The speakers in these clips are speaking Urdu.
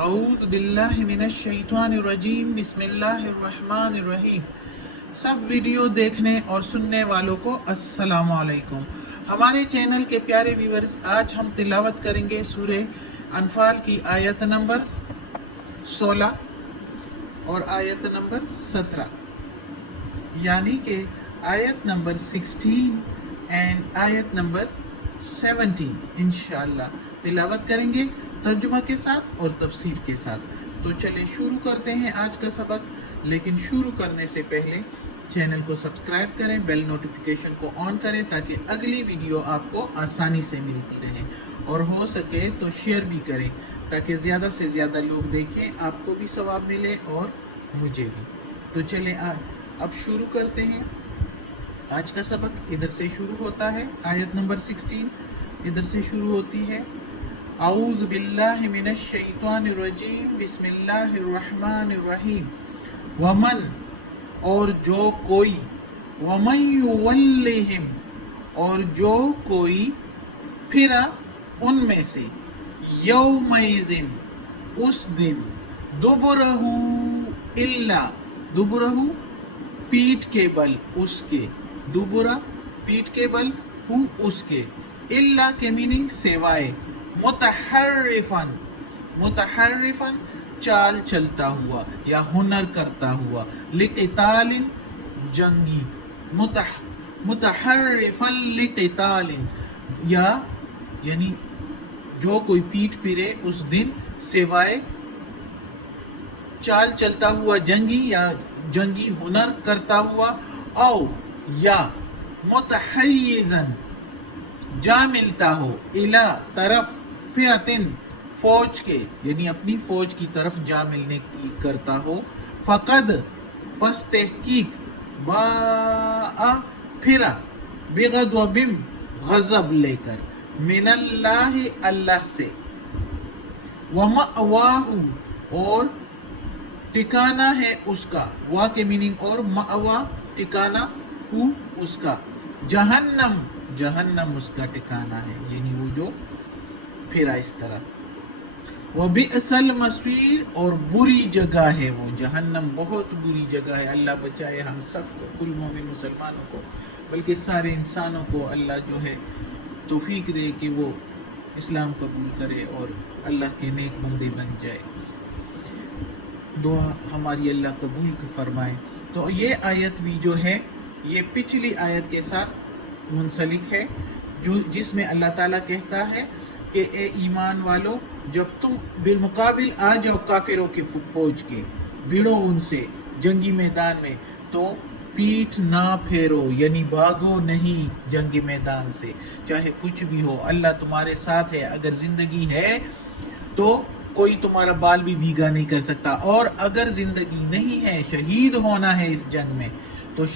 اعوذ باللہ من الشیطان الرجیم بسم اللہ الرحمن الرحیم۔ سب ویڈیو دیکھنے اور سننے والوں کو السلام علیکم۔ ہمارے چینل کے پیارے ویورز، آج ہم تلاوت کریں گے سورہ انفال کی آیت نمبر 16 اور آیت نمبر 17، یعنی کہ آیت نمبر 16 اینڈ آیت نمبر 17 انشاءاللہ تلاوت کریں گے ترجمہ کے ساتھ اور تفسیر کے ساتھ۔ تو چلے شروع کرتے ہیں آج کا سبق، لیکن شروع کرنے سے پہلے چینل کو سبسکرائب کریں، بیل نوٹیفیکیشن کو آن کریں تاکہ اگلی ویڈیو آپ کو آسانی سے ملتی رہے، اور ہو سکے تو شیئر بھی کریں تاکہ زیادہ سے زیادہ لوگ دیکھیں، آپ کو بھی ثواب ملے اور مجھے بھی۔ تو چلیں اب شروع کرتے ہیں آج کا سبق۔ ادھر سے شروع ہوتا ہے، آیت نمبر 16 ادھر سے شروع ہوتی ہے۔ اعوذ باللہ من الشیطان الرجیم بسم اللہ الرحمن الرحیم۔ ومن، اور جو کوئی، ومن یولہم، اور جو کوئی پھرا ان میں سے، یومئذ، اس دن، دبرہ، الا، دبرہ پیٹھ کے بل اس کے، دبرہ پیٹھ کے بل ہوں اس کے، الا کے میننگ سوائے، متحرفن، متحرفن چال چلتا ہوا یا ہنر کرتا ہوا، لقتال جنگی، متحرفن لقتال، یا یعنی جو کوئی پیٹھ پھرے اس دن سوائے چال چلتا ہوا جنگی یا جنگی ہنر کرتا ہوا، او یا متحیزن جا ملتا ہو، الا طرف، فئتن فوج کے، یعنی اپنی فوج کی طرف جا ملنے کی کرتا ہو، فقد پس تحقیق، باء پھرا، بغضب غضب لے کر، من اللہ اللہ سے، ومأواہ اور ٹھکانہ ہے اس کا، وا کے میننگ اور مأوا ٹھکانہ ہو اس کا، جہنم، جہنم اس کا ٹھکانہ ہے، یعنی وہ جو پھرا اس طرح، وبئس المصیر، اور بری جگہ ہے وہ جہنم، بہت بری جگہ ہے۔ اللہ بچائے ہم سب کو، کل مومن مسلمانوں کو، بلکہ سارے انسانوں کو اللہ جو ہے توفیق دے کہ وہ اسلام قبول کرے اور اللہ کے نیک بندے بن جائے۔ دعا ہماری اللہ قبول فرمائے۔ تو یہ آیت بھی جو ہے یہ پچھلی آیت کے ساتھ منسلک ہے، جس میں اللہ تعالیٰ کہتا ہے کہ اے ایمان والو، جب تم بالمقابل آ جاؤ کافروں کی فوج کے، بھیڑو ان سے جنگی میدان میں، تو پیٹھ نہ پھیرو، یعنی بھاگو نہیں جنگی میدان سے، چاہے کچھ بھی ہو، اللہ تمہارے ساتھ ہے۔ اگر زندگی ہے تو کوئی تمہارا بال بھی بھیگا نہیں کر سکتا، اور اگر زندگی نہیں ہے، شہید ہونا ہے اس جنگ میں، تو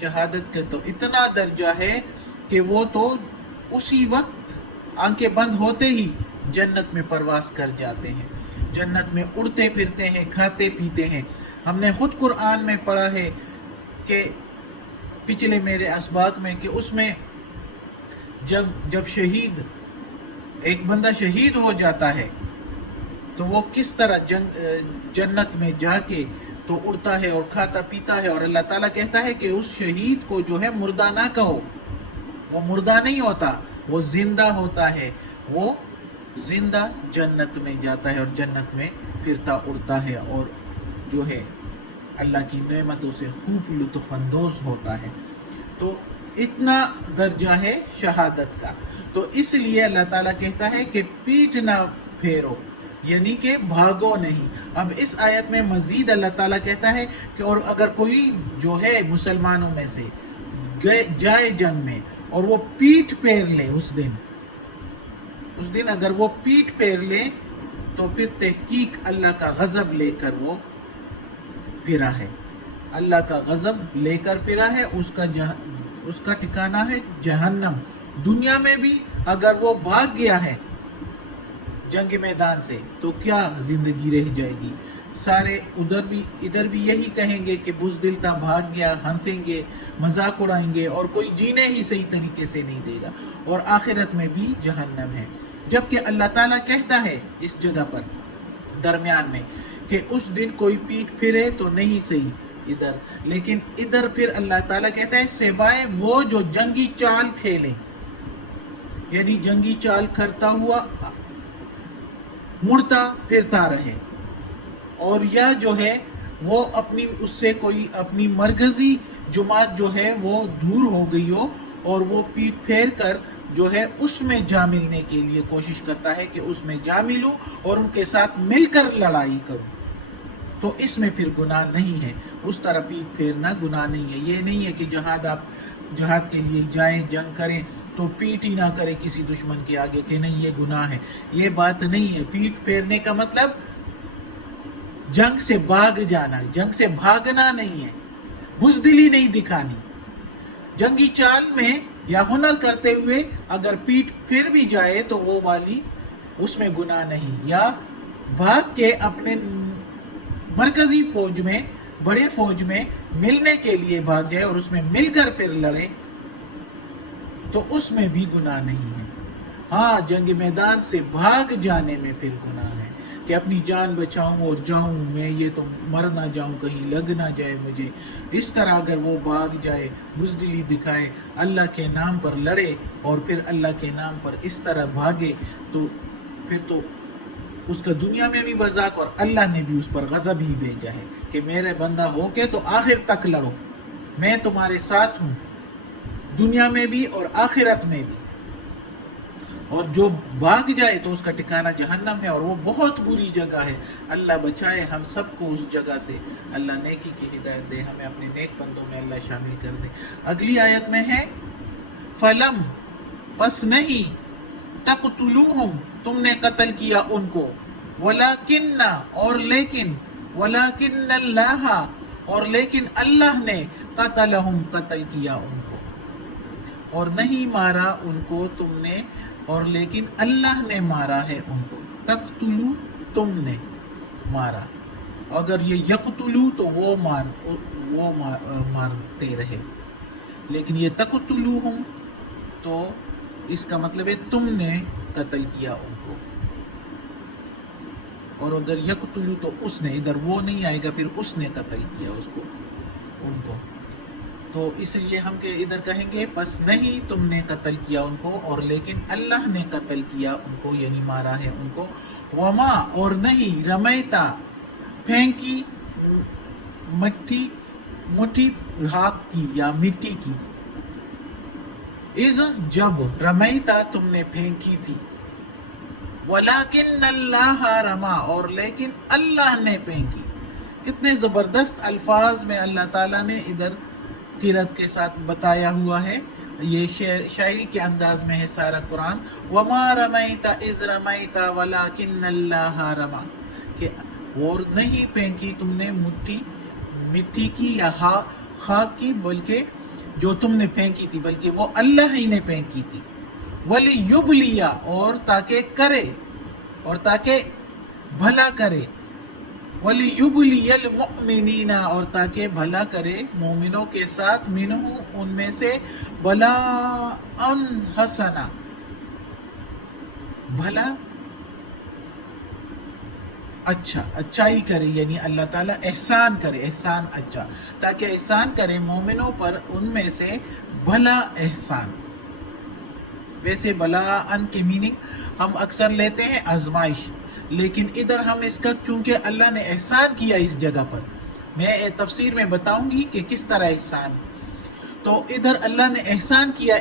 شہادت کا تو اتنا درجہ ہے کہ وہ تو اسی وقت آنکھیں بند ہوتے ہی جنت میں پرواز کر جاتے ہیں، جنت میں اڑتے پھرتے ہیں، کھاتے پیتے ہیں۔ ہم نے خود قرآن میں پڑھا ہے کہ پچھلے میرے اسباق میں، کہ اس میں جب شہید، ایک بندہ شہید ہو جاتا ہے تو وہ کس طرح جنت میں جا کے تو اڑتا ہے اور کھاتا پیتا ہے، اور اللہ تعالیٰ کہتا ہے کہ اس شہید کو جو ہے مردہ نہ کہو، وہ مردہ نہیں ہوتا، وہ زندہ ہوتا ہے، وہ زندہ جنت میں جاتا ہے اور جنت میں پھرتا اڑتا ہے، اور جو ہے اللہ کی نعمتوں سے خوب لطف اندوز ہوتا ہے۔ تو اتنا درجہ ہے شہادت کا، تو اس لیے اللہ تعالیٰ کہتا ہے کہ پیٹھ نہ پھیرو، یعنی کہ بھاگو نہیں۔ اب اس آیت میں مزید اللہ تعالیٰ کہتا ہے کہ اور اگر کوئی جو ہے مسلمانوں میں سے جائے جنگ میں اور وہ پیٹھ پھیر لے اس دن اگر وہ پیٹھ پھیر لے، تو پھر تحقیق اللہ کا غضب لے کر وہ پھرا ہے، اللہ کا غضب لے کر پھرا ہے، اس کا ٹھکانہ ہے جہنم۔ دنیا میں بھی اگر وہ بھاگ گیا ہے جنگ میدان سے تو کیا زندگی رہ جائے گی، سارے ادھر بھی یہی کہیں گے کہ بزدل تھا، بھاگ گیا، ہنسیں گے، مذاق اڑائیں گے، اور کوئی جینے ہی صحیح طریقے سے نہیں دے گا، اور آخرت میں بھی جہنم ہے۔ جبکہ اللہ تعالیٰ کہتا ہے اس جگہ پر درمیان میں کہ اس دن کوئی پیٹ پھرے تو نہیں صحیح ادھر، لیکن ادھر پھر اللہ تعالیٰ کہتا ہے سوائے وہ جو جنگی چال کھیلیں، یعنی جنگی چال کرتا ہوا مڑتا پھرتا رہے، اور یا جو ہے وہ اپنی اس سے کوئی اپنی مرکزی جماعت جو ہے وہ دور ہو گئی ہو اور وہ پیٹ پھیر کر جو ہے اس میں جا ملنے کے لیے کوشش کرتا ہے کہ اس میں جا ملوں اور ان کے ساتھ مل کر لڑائی کروں، تو اس میں پھر گناہ نہیں ہے، اس طرح پیٹ پھیرنا گناہ نہیں ہے۔ یہ نہیں ہے کہ جہاد کے لیے جائیں جنگ کریں تو پیٹ ہی نہ کرے کسی دشمن کے آگے کہ نہیں یہ گناہ ہے، یہ بات نہیں ہے۔ پیٹ پھیرنے کا مطلب جنگ سے بھاگ جانا، جنگ سے بھاگنا نہیں ہے، بزدلی نہیں دکھانی۔ جنگی چال میں یا ہنر کرتے ہوئے اگر پیٹ پھر بھی جائے تو وہ والی اس میں گناہ نہیں، یا بھاگ کے اپنے مرکزی فوج میں بڑے فوج میں ملنے کے لیے بھاگ جائے اور اس میں مل کر پھر لڑے تو اس میں بھی گناہ نہیں ہے۔ ہاں جنگ میدان سے بھاگ جانے میں پھر گناہ ہے کہ اپنی جان بچاؤں اور جاؤں میں، یہ تو مر نہ جاؤں، کہیں لگ نہ جائے مجھے، اس طرح اگر وہ بھاگ جائے، بزدلی دکھائے، اللہ کے نام پر لڑے اور پھر اللہ کے نام پر اس طرح بھاگے تو پھر تو اس کا دنیا میں بھی مذاق اور اللہ نے بھی اس پر غضب ہی بھیجا ہے کہ میرے بندہ ہو کے تو آخر تک لڑو، میں تمہارے ساتھ ہوں دنیا میں بھی اور آخرت میں بھی، اور جو بھاگ جائے تو اس کا ٹھکانہ جہنم ہے اور وہ بہت بری جگہ ہے۔ اللہ بچائے ہم سب کو اس جگہ سے، اللہ نیکی کی ہدایت دے، ہمیں اپنے نیک بندوں میں اللہ شامل کر دے۔ اگلی آیت میں ہے فَلَمْ پس نہیں تَقْتُلُوهُمْ تم نے قتل کیا ان کو، وَلَكِنَّ اور لیکن، وَلَكِنَّ اللَّهَ اور لیکن اللہ نے قَتَلَهُمْ قتل کیا ان کو، اور نہیں مارا ان کو تم نے، اور لیکن اللہ نے مارا ہے ان کو۔ تقتلو تم نے مارا، اگر یہ یقتلو تو وہ مارتے رہے، لیکن یہ تقتلوہم تو اس کا مطلب ہے تم نے قتل کیا ان کو، اور اگر یقتلو تو اس نے، ادھر وہ نہیں آئے گا، پھر اس نے قتل کیا اس کو ان کو، تو اس لیے ہم کہ ادھر کہیں گے پس نہیں تم نے قتل کیا ان کو اور لیکن اللہ نے قتل کیا ان کو، یعنی مارا ہے ان کو۔ وما اور نہیں رمیتا پھینکی مٹھی راک کی یا مٹی کی، اذ جب رمیتا تم نے پھینکی تھی، ولیکن اللہ رما اور لیکن اللہ نے پھینکی۔ کتنے زبردست الفاظ میں اللہ تعالیٰ نے ادھر قرأت کے ساتھ بتایا ہوا ہے، یہ شاعری کے انداز میں ہے سارا قرآن۔ وما رمیت اذ رمیت ولکن اللہ رما، کہ اور نہیں پھینکی تم نے مٹی کی یا خاک کی، بلکہ جو تم نے پھینکی تھی بلکہ وہ اللہ ہی نے پھینکی تھی۔ وَلِيُبْلِيَ اور تاکہ کرے اور تاکہ بھلا کرے، وَلِيُبْلِيَ الْمُؤْمِنِينَ اور تاکہ بھلا کرے مومنوں کے ساتھ، منہ ان میں سے، بلاءً حسنا بھلا اچھا، اچھائی کرے، یعنی اللہ تعالیٰ احسان کرے، احسان اچھا، تاکہ احسان کرے مومنوں پر ان میں سے بھلا احسان۔ ویسے بلاءً کی میننگ ہم اکثر لیتے ہیں آزمائش، لیکن ادھر ہم اس کا چونکہ اللہ نے احسان کیا اس جگہ پر، میں تفسیر میں بتاؤں گی کہ کس طرح احسان، تو ادھر اللہ نے احسان کیا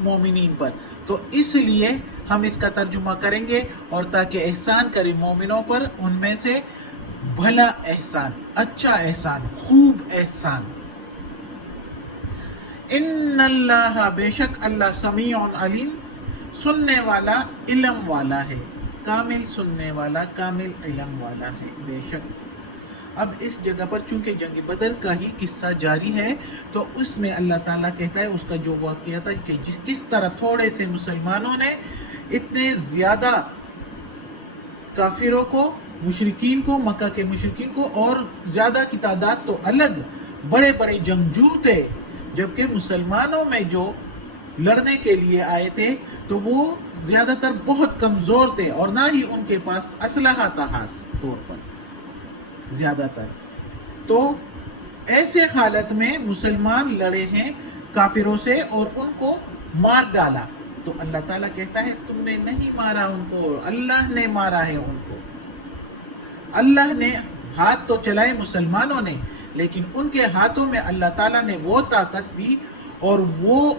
مومنین پر، تو اس لیے ہم اس کا ترجمہ کریں گے اور تاکہ احسان کرے مومنوں پر ان میں سے بھلا احسان، اچھا احسان، خوب احسان۔ ان اللہ بے شک اللہ سمیع علیم سننے والا علم والا ہے، کامل سننے والا کامل علم والا ہے بے شک۔ اب اس جگہ پر چونکہ جنگ بدر کا ہی قصہ جاری ہے تو اس میں اللہ تعالیٰ کہتا ہے اس کا جو واقعہ تھا کہ کس طرح تھوڑے سے مسلمانوں نے اتنے زیادہ کافروں کو، مشرکین کو، مکہ کے مشرکین کو، اور زیادہ کی تعداد تو الگ، بڑے بڑے جنگجو تھے، جبکہ مسلمانوں میں جو لڑنے کے لیے آئے تھے تو وہ زیادہ تر بہت کمزور تھے اور نہ ہی ان کے پاس اسلحہ تھا خاص طور پر زیادہ تر. تو ایسے حالت میں مسلمان لڑے ہیں کافروں سے اور ان کو مار ڈالا. تو اللہ تعالیٰ کہتا ہے تم نے نہیں مارا ان کو، اللہ نے مارا ہے ان کو. اللہ نے ہاتھ تو چلائے مسلمانوں نے، لیکن ان کے ہاتھوں میں اللہ تعالیٰ نے وہ طاقت دی اور وہ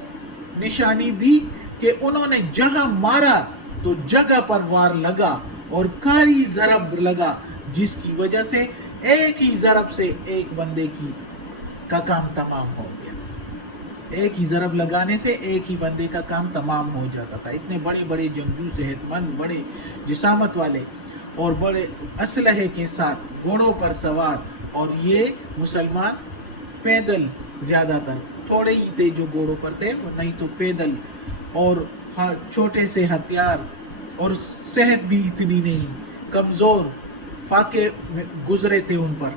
نشانی دی کہ انہوں نے جہاں مارا تو جگہ پر وار لگا اور کاری ضرب لگا، جس کی وجہ سے ایک ہی ضرب سے ایک بندے کا کام تمام ہو گیا. ایک ہی ضرب لگانے سے ایک ہی بندے کا کام تمام ہو جاتا تھا. اتنے بڑے بڑے جنگجو، صحت مند، بڑے جسامت والے اور بڑے اسلحے کے ساتھ گھوڑوں پر سوار، اور یہ مسلمان پیدل، زیادہ تر تھوڑے ہی تھے جو گھوڑوں پر تھے، نہیں تو پیدل، اور چھوٹے سے ہتھیار، اور صحت بھی اتنی نہیں، کمزور، فاقے گزرے تھے ان پر.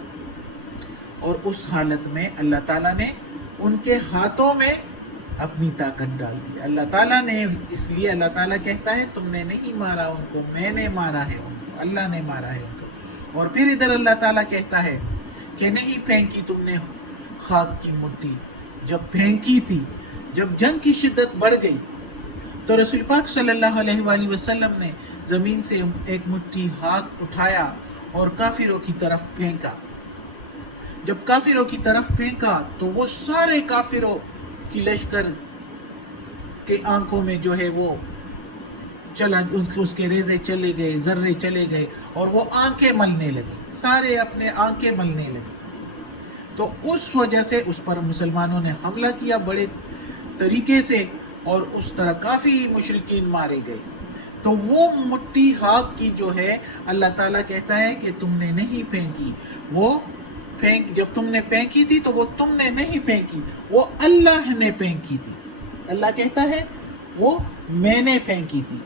اور اس حالت میں اللہ تعالیٰ نے ان کے ہاتھوں میں اپنی طاقت ڈال دی. اللہ تعالیٰ نے، اس لیے اللہ تعالیٰ کہتا ہے تم نے نہیں مارا ان کو، میں نے مارا ہے ان کو، اللہ نے مارا ہے ان کو. اور پھر ادھر اللہ تعالیٰ کہتا ہے کہ نہیں پھینکی تم نے خاک کی مٹھی. جب پھینکی تھی، جب جنگ کی شدت بڑھ گئی تو رسول پاک صلی اللہ علیہ وآلہ وسلم نے زمین سے ایک مٹھی خاک اٹھایا اور کافروں کی طرف پھینکا. جب کافروں کی طرف پھینکا تو وہ سارے کافروں کی لشکر کے آنکھوں میں جو ہے وہ چلا، اس کے ریزے چلے گئے، ذرے چلے گئے، اور وہ آنکھیں ملنے لگے، سارے اپنے آنکھیں ملنے لگے. تو اس وجہ سے اس پر مسلمانوں نے حملہ کیا بڑے طریقے سے، اور اس طرح کافی مشرکین مارے گئے. تو وہ مٹھی خاک کی جو ہے اللہ تعالیٰ کہتا ہے کہ تم نے نہیں پھینکی. وہ جب تم نے پھینکی تھی تو وہ تم نے نہیں پھینکی، وہ اللہ نے پھینکی تھی. اللہ کہتا ہے وہ میں نے پھینکی تھی.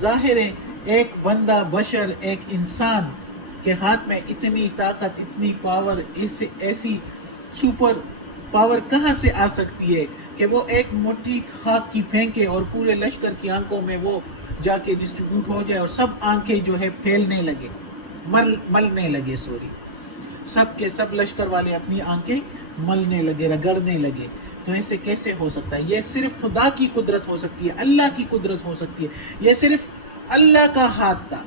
ظاہر ہے ایک بندہ، بشر، ایک انسان کے ہاتھ میں اتنی طاقت، اتنی پاور، ایسی سپر پاور کہاں سے آ سکتی ہے کہ وہ ایک مٹھی خاک کی پھینکے اور پورے لشکر کی آنکھوں میں وہ جا کے ڈسٹریبیوٹ ہو جائے اور سب آنکھیں جو ہے پھیلنے لگے، ملنے لگے، سب کے سب لشکر والے اپنی آنکھیں ملنے لگے، رگڑنے لگے. تو ایسے کیسے ہو سکتا ہے؟ یہ صرف خدا کی قدرت ہو سکتی ہے، اللہ کی قدرت ہو سکتی ہے. یہ صرف اللہ کا ہاتھ تھا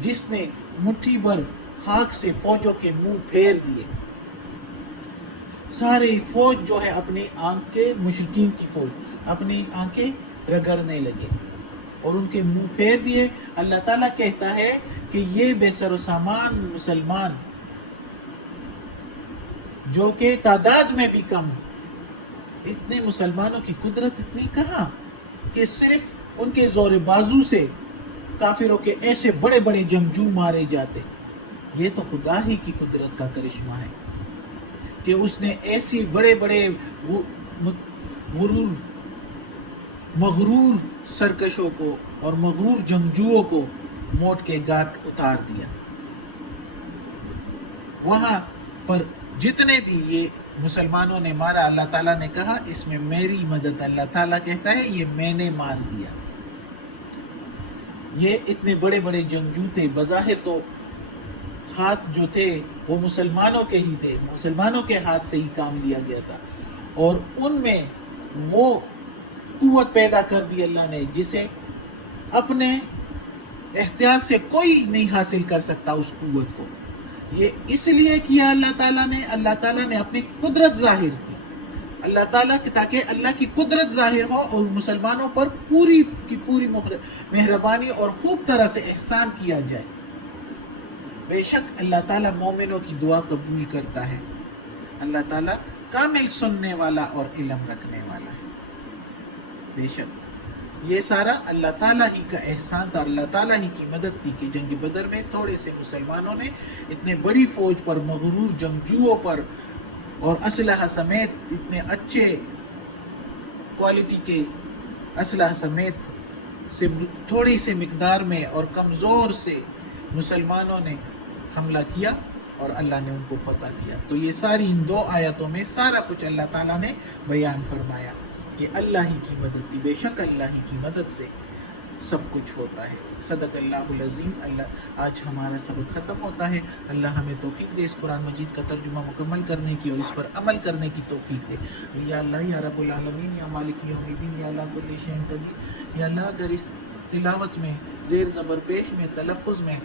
جس نے مٹھی بھر خاک سے فوجوں کے منہ پھیر دیے. ساری فوج جو ہے اپنی آنکھیں، مشرکین کی فوج اپنی آنکھیں رگڑنے لگے اور ان کے منہ پھیر دیے. اللہ تعالیٰ کہتا ہے کہ یہ بے سر و سامان مسلمان جو کہ تعداد میں بھی کم، اتنے مسلمانوں کی قدرت اتنی کہاں کہ صرف ان کے زور بازو سے کافروں کے ایسے بڑے بڑے جنگجو مارے جاتے. یہ تو خدا ہی کی قدرت کا کرشمہ ہے کہ اس نے ایسی بڑے بڑے مغرور سرکشوں کو اور مغرور جنگجوؤں کو موت کے گھاٹ اتار دیا. وہاں پر جتنے بھی یہ مسلمانوں نے مارا، اللہ تعالیٰ نے کہا اس میں میری مدد. اللہ تعالیٰ کہتا ہے یہ میں نے مار دیا. یہ اتنے بڑے بڑے جنگجو تھے، بظاہر تو ہاتھ جو تھے وہ مسلمانوں کے ہی تھے، مسلمانوں کے ہاتھ سے ہی کام لیا گیا تھا، اور ان میں وہ قوت پیدا کر دی اللہ نے جسے اپنے احتیاط سے کوئی نہیں حاصل کر سکتا. اس قوت کو یہ اس لیے کیا اللہ تعالیٰ نے اپنی قدرت ظاہر کی، اللہ تعالیٰ تاکہ اللہ کی قدرت ظاہر ہو اور مسلمانوں پر پوری کی پوری مہربانی اور خوب طرح سے احسان کیا جائے. بے شک اللہ تعالیٰ مومنوں کی دعا قبول کرتا ہے. اللہ تعالیٰ کامل سننے والا اور علم رکھنے والا ہے. بے شک یہ سارا اللہ تعالیٰ ہی کا احسان تھا، اللہ تعالیٰ ہی کی مدد تھی کہ جنگ بدر میں تھوڑے سے مسلمانوں نے اتنے بڑی فوج پر، مغرور جنگجوؤں پر، اور اسلحہ سمیت اتنے اچھے کوالٹی کے اسلحہ سمیت سے تھوڑی سے مقدار میں اور کمزور سے مسلمانوں نے حملہ کیا اور اللہ نے ان کو فتح دیا. تو یہ ساری ان دو آیتوں میں سارا کچھ اللہ تعالیٰ نے بیان فرمایا کہ اللہ ہی کی مدد تھی. بے شک اللہ ہی کی مدد سے سب کچھ ہوتا ہے۔ صدق اللہ العظیم۔ اللہ آج ہمارا سبق ختم ہوتا ہے۔ اللہ ہمیں توفیق دے اس قرآن مجید کا ترجمہ مکمل کرنے کی اور اس پر عمل کرنے کی توفیق دے۔ یا اللہ یا رب العالمین یا مالک یوم الدین یا اللہ کل شیء قدیر، یا اللہ اگر اس تلاوت میں، زیر زبر پیش میں، تلفظ میں،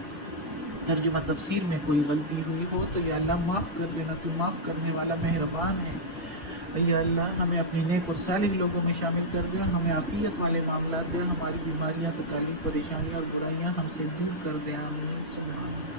ترجمہ تفسیر میں کوئی غلطی ہوئی ہو تو یا اللہ معاف کر دینا، تو معاف کرنے والا مہربان ہے۔ یا اللہ ہمیں اپنی نیک اور صالح لوگوں میں شامل کر دے، ہمیں عافیت والے معاملات دے، ہماری بیماریاں، تکالیف، پریشانیاں اور برائیاں ہم سے دور کر دے۔ آمین۔